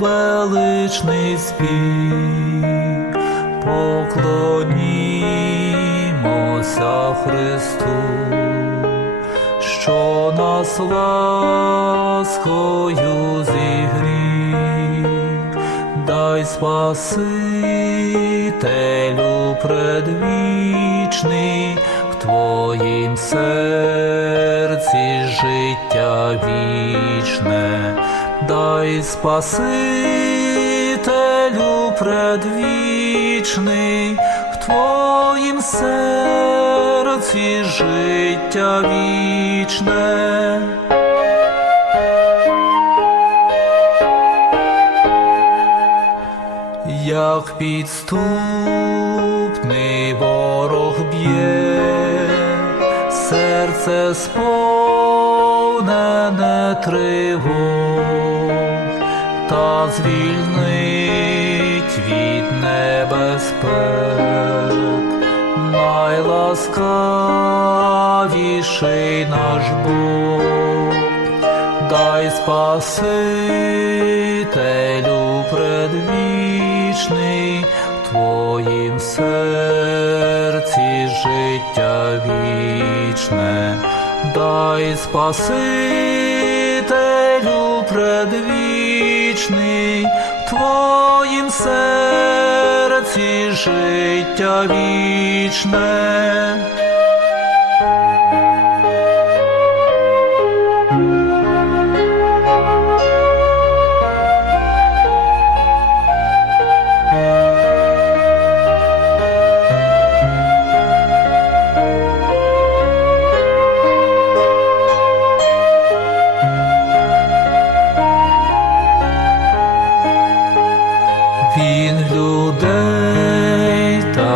величний спів, поклонімося Христу, що нас ласкою зігрів, дай Спасителю предвічний в Твоїм серці життя вічне, дай Спасителю предвічний в Твоїм серці життя вічне. Як підступний ворог б'є, серце сповнене тривог, та звільнить від небезпек, найласкавіший наш Бог. Дай Спасителю предвічний в Твоїм серці життя вічне, дай Спасителю предвічний Твоїм серці життя вічне.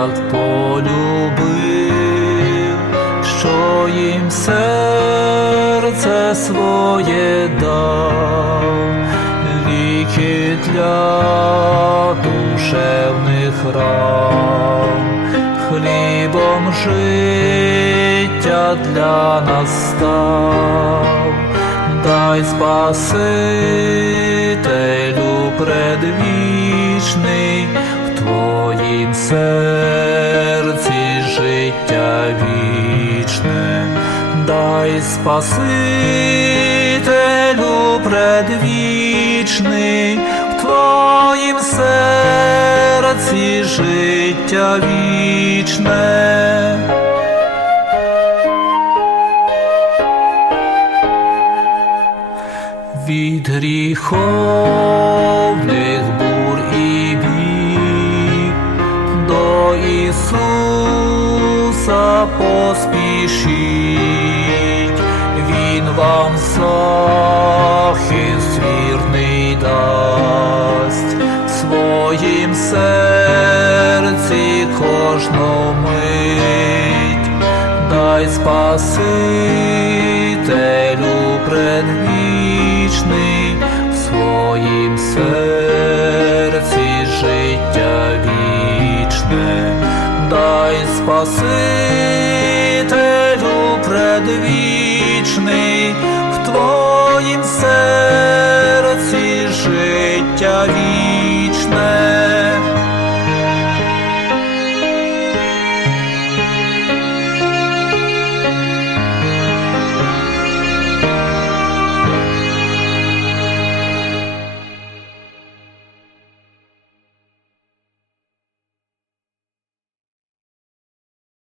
Так полюбив, що їм серце своє дав, ліки для душевних ран, хлібом життя для нас став. Дай Спасителю предвічний в Твоїм серці життя вічне, дай Спасителю предвічний в Твоїм серці життя вічне. від гріховних Ісуса поспішіть, Він вам захист вірний дасть. Своїм серці кожну мить, дай Спасителю предвічний своїм серці Спасителю предвічний в твоїм серці життя вічне.